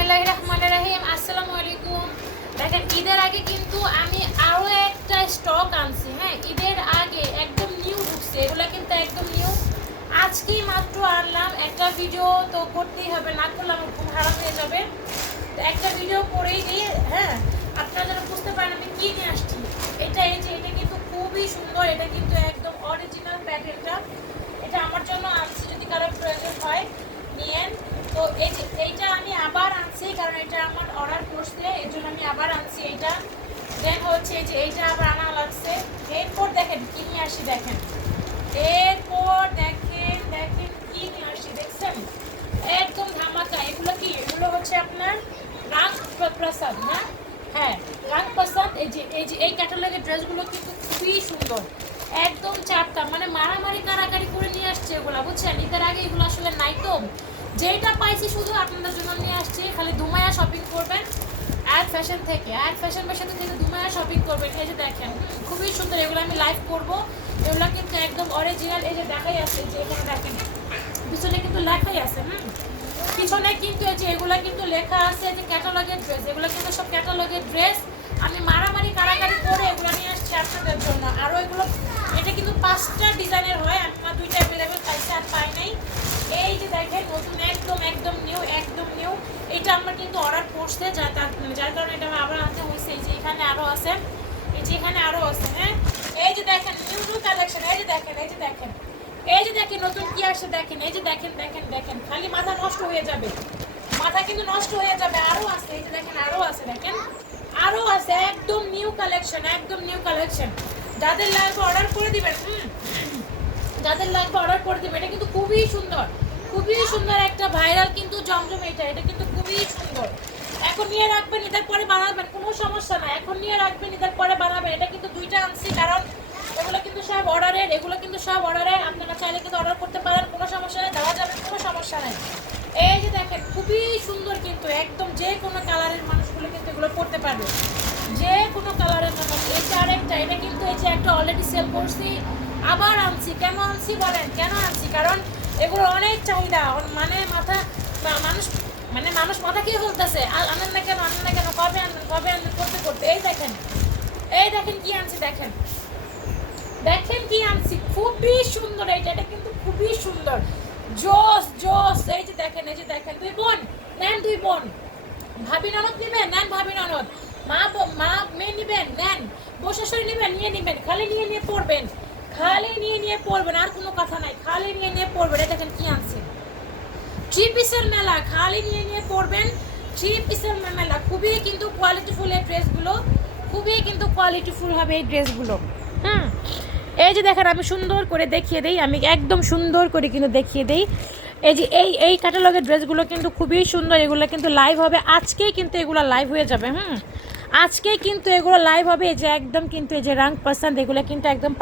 বিসমিল্লাহির রহমানির রহিম। আসসালামু আলাইকুম। দেখেন ঈদের আগে কিন্তু আমি আরও একটা স্টক আনছি। হ্যাঁ, ঈদের আগে একদম নিউ ঢুকছে, এগুলো কিন্তু একদম নিউ। আজকেই মাত্র আনলাম। একটা ভিডিও তো করতেই হবে, না করলে আমার খুব খারাপ হয়ে যাবে। তো একটা ভিডিও করেই দিই। হ্যাঁ, আপনারা যেন বুঝতে পারেন আমি কী নিয়ে আসছি। এটা কিন্তু খুবই সুন্দর। এটা কিন্তু একদম অরিজিনাল প্যাটার্নটা। এটা আমার জন্য আনছি, যদি কারোর প্রয়োজন হয় নিয়েন। তো এইটা আমি আবার আনছি, কারণ এটা আমার অর্ডার করছে, এর জন্য আমি আবার আনছি এইটা। দেন হচ্ছে এইটা আবার আনা লাগছে। এরপর দেখেন কি নিয়ে আসি, দেখেন এরপর দেখেন কি নিয়ে আসি, দেখছেন একদম ধামাকা। এগুলো কি, এগুলো হচ্ছে আপনার রাং প্রসাদ। হ্যাঁ, রাং প্রসাদ। এই ক্যাটালগের ড্রেসগুলো কিন্তু খুবই সুন্দর, একদম চারটা, মানে মারামারি কারাকারি করে নিয়ে আসছে এগুলো, বুঝছেন। ঈদের আগে এগুলো আসলে নাই, তো যেটা পাইছি শুধু আপনাদের জন্য নিয়ে আসছি। খালি দুমায়া শপিং করবেন অ্যাড ফ্যাশন থেকে, দুমায়া শপিং করবেন। এই যে দেখেন খুবই সুন্দর, এগুলো আমি লাইভ করবো। এগুলো কিন্তু একদম অরিজিনাল। এই যে দেখাই আছে, যে এখানে দেখেন পিছনে কিন্তু লেখাই আছে। পিছনে কিন্তু এই যে এগুলো কিন্তু লেখা আছে যে ক্যাটালগের ড্রেস। এগুলো কিন্তু সব ক্যাটালগের ড্রেস। আমি মারামারি কারাকারি করে এগুলো নিয়ে আসছি আপনাদের জন্য। আরও এগুলো, এটা কিন্তু 5টা ডিজাইনের হয়, আপনার 2টা অ্যাভেলেবেল পাইছে, আর পাই নাই। এই যে দেখেন নতুন, একদম নিউ। এটা আমার কিন্তু অর্ডার করছে, যার কারণে এটা আবার আনতে হয়েছে। এই যে এখানে আরও আছে, হ্যাঁ। এই যে দেখেন নিউ কালেকশন। এই যে দেখেন নতুন কি আসছে, দেখেন এই যে দেখেন খালি মাথা নষ্ট হয়ে যাবে, মাথা কিন্তু নষ্ট হয়ে যাবে। আরও আছে, এই যে দেখেন আরও আছে একদম নিউ কালেকশন। যাদের লাগবে অর্ডার করে দিবেন। এটা কিন্তু খুবই সুন্দর একটা ভাইরাল কিন্তু জমজম। এটা কিন্তু খুবই সুন্দর। এখন নিয়ে রাখবেন, ঈদের পরে বানাবেন, কোনো সমস্যা নাই। এখন নিয়ে রাখবেন, ঈদের পরে বানাবেন। এটা কিন্তু 2টা আনছি, কারণ এগুলো কিন্তু সব অর্ডারের। আপনারা চাইলে কিন্তু অর্ডার করতে পারেন, কোনো সমস্যা নেই, দেওয়া যাবে, কোনো সমস্যা নেই। এই যে দেখেন খুবই সুন্দর কিন্তু, একদম যে কোনো কালারের মানুষগুলো কিন্তু এগুলো পড়তে পারবে, যে কোনো কালারের মানুষ। এই যে আরেকটা, এটা কিন্তু এই যে একটা অলরেডি সেল করছি, আবার আনছি। কেন আনছি বলেন, কারণ এগুলো অনেক চাহিদা। মানে মানুষ মাথা কি বলতেছে, আনেন না কেন, কবে আনবেন করতে। এই দেখেন কি আনছি, দেখেন কি আনছি, খুবই সুন্দর। এটা কিন্তু খুবই সুন্দর, জোস। এই যে দেখেন 2 বোন নেন, 2 বোন, ভাবি ননদ নিবেন নেন, ভাবি ননদ, মা মেয়ে নিবেন নেন, বসেশ্বরী নিবেন নিবেন, খালি নিয়ে পড়বেন, আর কোনো কথা নাই, খালি নিয়ে পড়বেন। এই দেখেন কি আনছি, 3 পিসের মেলা, খালি নিয়ে পড়বেন। 3 পিসের মেলা, খুবই কিন্তু কোয়ালিটিফুল এই ড্রেসগুলো, হবে এই ড্রেসগুলো। এই যে দেখেন আমি সুন্দর করে দেখিয়ে দিই, আমি একদম সুন্দর করে কিন্তু দেখিয়ে দিই। এই যে এই ক্যাটালগের ড্রেসগুলো কিন্তু খুবই সুন্দর। এগুলো কিন্তু লাইভ হবে আজকেই, কিন্তু এগুলো লাইভ হয়ে যাবে। আজকেই কিন্তু এগুলো লাইভ হবে। এই যে একদম কিন্তু এই যে রাং পাসান্দ, এগুলো কিন্তু একদম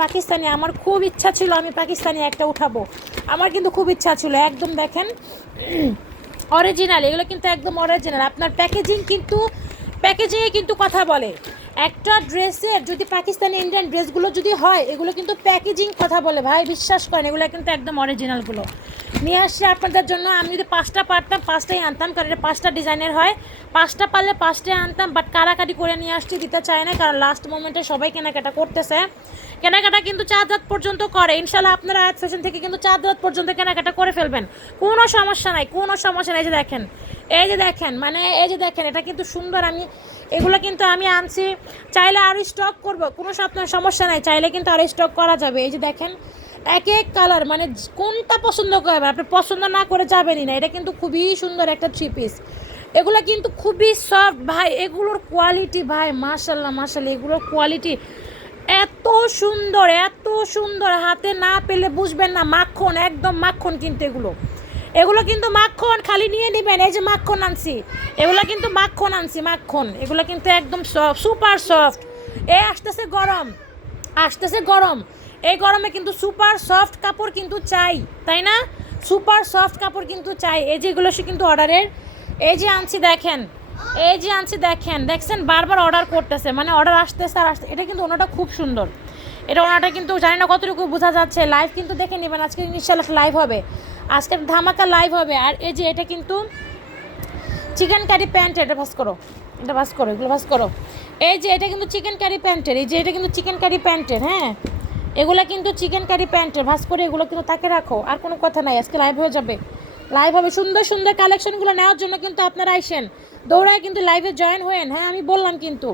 পাকিস্তানি। আমার খুব ইচ্ছা ছিল আমি পাকিস্তানি একটা উঠাবো, আমার কিন্তু খুব ইচ্ছা ছিল। একদম দেখেন অরিজিনাল, এগুলো কিন্তু একদম অরিজিনাল। আপনার প্যাকেজিংয়ে কিন্তু কথা বলে। একটা ড্রেসের যদি পাকিস্তানি ইন্ডিয়ান ড্রেসগুলো যদি হয়, এগুলো কিন্তু প্যাকেজিং কথা বলে ভাই, বিশ্বাস করেন। এগুলো কিন্তু একদম অরিজিনালগুলো নিয়ে আসছি আপনাদের জন্য। আমি যদি 5টা পারতাম 5টাই আনতাম, কারণ এটা 5টা ডিজাইনের হয়। 5টা পারলে 5টাই আনতাম, বাট কারাকাটি করে নিয়ে আসছি, দিতে চায় না, কারণ লাস্ট মোমেন্টে সবাই কেনাকাটা করতেছে। কেনাকাটা কিন্তু 4 রাত পর্যন্ত করে। ইনশাল্লাহ আপনারা আয়াত ফ্যাশন থেকে কিন্তু 4 রাত পর্যন্ত কেনাকাটা করে ফেলবেন, কোনো সমস্যা নাই। এই যে দেখেন এটা কিন্তু সুন্দর। এগুলো কিন্তু আমি আনছি, চাইলে আরও স্টক করবো, কোনো সমস্যা নাই, চাইলে কিন্তু আরও স্টক করা যাবে। এই যে দেখেন এক কালার, মানে কোনটা পছন্দ করবেন আপনি, পছন্দ না করে যাবেনই না। এটা কিন্তু খুবই সুন্দর একটা 3 পিস। এগুলো কিন্তু খুবই সফট ভাই, এগুলোর কোয়ালিটি ভাই মাশাল্লাহ, এগুলোর কোয়ালিটি এত সুন্দর, হাতে না পেলে বুঝবেন না। মাখন, একদম মাখন কিন্তু এগুলো কিন্তু মাখন, খালি নিয়ে নেবেন। এই যে মাখন আনছি, এগুলো কিন্তু মাখন আনছি, এগুলো কিন্তু একদম সুপার সফট। আসতেছে গরম, এই গরমে কিন্তু সুপার সফট কাপড় কিন্তু চাই, তাই না? সুপার সফট কাপড় কিন্তু চাই। এই যে এগুলো কিন্তু অর্ডারের। এই যে আনছি দেখেন, দেখছেন বারবার অর্ডার করতেছে, মানে অর্ডার আসতেছে। এটা কিন্তু ওনাটা খুব সুন্দর। এটা ওনাটা কিন্তু জানি না কতটুকু বোঝা যাচ্ছে, লাইভ কিন্তু দেখে নেবেন, আজকে ইনশাআল্লাহ লাইভ হবে। আজকে ধামাকা লাইভ হবে। আর এই যে এটা কিন্তু চিকেন কারি প্যান্ট, এটা ভাস করো, এটা ভাস করো, এগুলো ভাস করো। এই যে এটা কিন্তু চিকেন কারি প্যান্টের, এই যে এটা কিন্তু চিকেন কারি প্যান্টের, হ্যাঁ এগুলো কিন্তু চিকেন কারি প্যান্টের, ভাস করে এগুলো কিন্তু তাকে রাখো। আর কোনো কথা নাই, আজকে লাইভ হয়ে যাবে, লাইভ হবে। সুন্দর সুন্দর কালেকশনগুলো নেওয়ার জন্য কিন্তু আপনারা আইসেন, দৌড়ায় কিন্তু লাইভে জয়েন হয়েন। হ্যাঁ আমি বললাম কিন্তু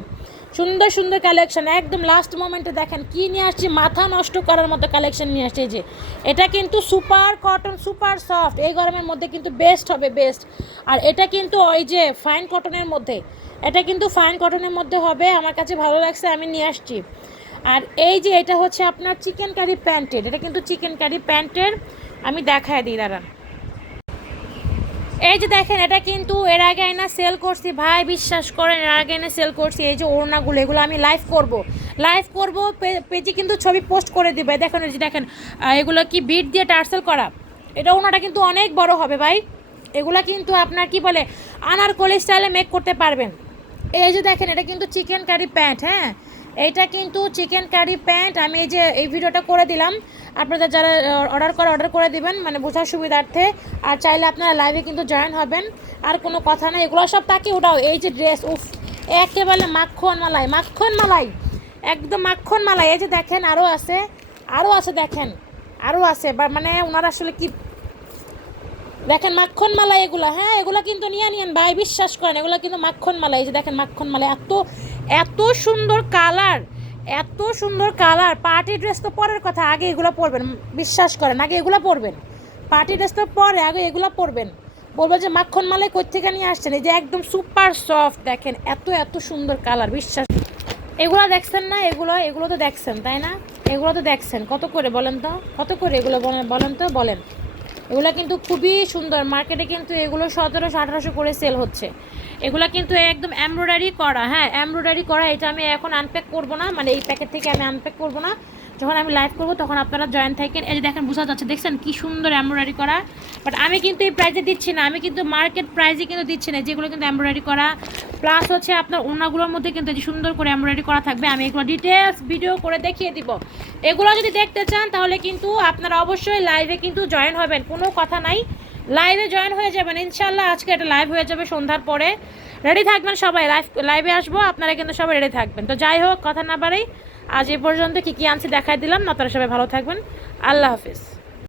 সুন্দর সুন্দর কালেকশন একদম লাস্ট মোমেন্টে দেখেন কি নিয়ে আসছি, মাথা নষ্ট করার মতো কালেকশন নিয়ে আসছে। এই যে এটা কিন্তু সুপার কটন, সুপার সফট, এই গরমের মধ্যে কিন্তু বেস্ট হবে, বেস্ট। আর এটা কিন্তু ওই যে ফাইন কটনের মধ্যে, এটা কিন্তু ফাইন কটনের মধ্যে হবে, আমার কাছে ভালো লাগছে, আমি নিয়ে আসছি। আর এই যে এটা হচ্ছে আপনার চিকেন কারি প্যান্টের, এটা কিন্তু চিকেন কারি প্যান্টের, আমি দেখায় দিই দাঁড়ান। এই যে দেখেন এটা কিন্তু এর আগে না সেল করছি ভাই, বিশ্বাস করেন এর আগে না সেল করছি। এই যে ওড়নাগুলো, এগুলো আমি লাইভ করব, পেজে কিন্তু ছবি পোস্ট করে দিবে। দেখেন এই যে দেখেন এগুলো কি বিট দিয়ে টার্সেল করা, এটা ওড়নাটা কিন্তু অনেক বড় হবে ভাই। এগুলা কিন্তু আপনার কি বলে আনারকলি স্টাইলে মেক করতে পারবেন। এই যে দেখেন এটা কিন্তু চিকেন কারি প্যান্ট, হ্যাঁ এইটা কিন্তু চিকেন কারি প্যান্ট। আমি এই যে এই ভিডিওটা করে দিলাম, আপনাদের যারা অর্ডার করে দিবেন, মানে বোঝার সুবিধার্থে। আর চাইলে আপনারা লাইভে কিন্তু জয়েন হবেন, আর কোনো কথা না, এগুলো সব তাকে ওটাও। এই যে ড্রেস, উফ একেবারে মাখন মালাই, মাখন মালাই, একদম মাখন মালাই। এই যে দেখেন আরও আছে দেখেন, আরও আছে, বা মানে ওনারা আসলে কি দেখেন মাখন মালাই এগুলো, হ্যাঁ এগুলো কিন্তু নিয়ে নিয়েন ভাই, বিশ্বাস করেন এগুলো কিন্তু মাখন মালাই। এই যে দেখেন মাখন মালাই, এত সুন্দর কালার, এত সুন্দর কালার। পার্টি ড্রেস তো পরের কথা, আগে এগুলো পরবেন, বিশ্বাস করেন আগে এগুলো পরবেন। পার্টি ড্রেস তো পরে, আগে এগুলো পরবেন। বলবো যে মাখন মালাই কই থেকে নিয়ে আসছেন। এই যে একদম সুপার সফট, দেখেন এত সুন্দর কালার, বিশ্বাস। এগুলো দেখছেন না, এগুলো তো দেখছেন তাই না, এগুলো তো দেখছেন। কত করে বলেন তো, কত করে এগুলো বলেন তো, বলেন। এগুলো কিন্তু খুবই সুন্দর, মার্কেটে কিন্তু এগুলো 1700-1800 করে সেল হচ্ছে। এগুলো কিন্তু একদম এমব্রয়ডারি করা, হ্যাঁ এমব্রয়ডারি করা। এটা আমি এখন আনপ্যাক করব না, মানে এই প্যাকেট থেকে আমি আনপ্যাক করব না, যখন আমি লাইভ করব তখন আপনারা জয়েন থাকেন। এই যে দেখেন বোঝা যাচ্ছে, দেখছেন কি সুন্দর এমব্রয়ডারি করা। বাট আমি কিন্তু এই প্রাইসে দিচ্ছি না, আমি কিন্তু মার্কেট প্রাইসে কিন্তু দিচ্ছি না, যেগুলো কিন্তু এমব্রয়ডারি করা। প্লাস হচ্ছে আপনার ওড়নাগুলোর মধ্যে কিন্তু যে সুন্দর করে এমব্রয়ডারি করা থাকবে, আমি এগুলো ডিটেলস ভিডিও করে দেখিয়ে দিব। এগুলো যদি দেখতে চান তাহলে কিন্তু আপনারা অবশ্যই লাইভে কিন্তু জয়েন হবেন, কোনো কথা নাই, লাইভে জয়েন হয়ে যাবেন ইনশাল্লাহ। আজকে এটা লাইভ হয়ে যাবে সন্ধ্যার পরে, রেডি থাকবেন সবাই, লাইভে আসবো, আপনারা কিন্তু সবাই রেডি থাকবেন। তো যাই হোক কথা না বাড়াই, আজ এ পর্যন্ত কী কী আনছি দেখাই দিলাম, আপনারা সবাই ভালো থাকবেন, আল্লাহ হাফিজ।